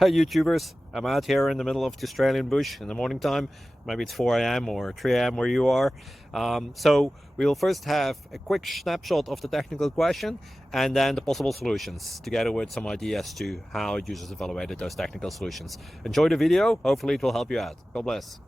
Hi YouTubers, I'm out here in the middle of the Australian bush in the morning time. Maybe it's 4 a.m. or 3 a.m. where you are. So we'll first have a quick snapshot of the technical question and then the possible solutions, together with some ideas to how users evaluated those technical solutions. Enjoy the video, hopefully it will help you out. God bless.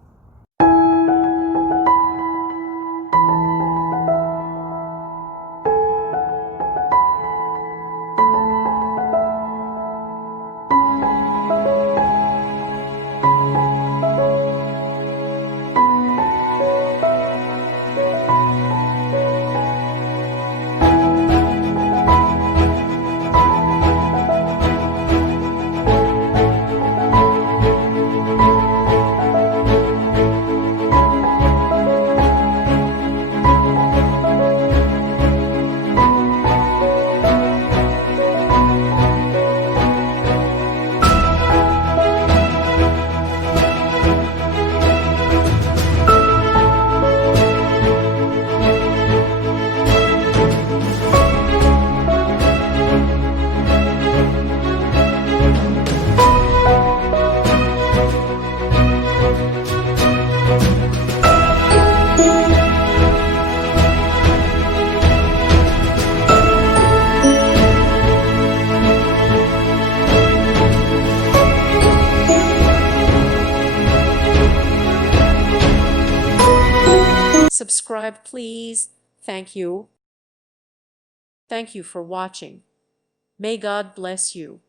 Subscribe, please. Thank you. Thank you for watching. May God bless you.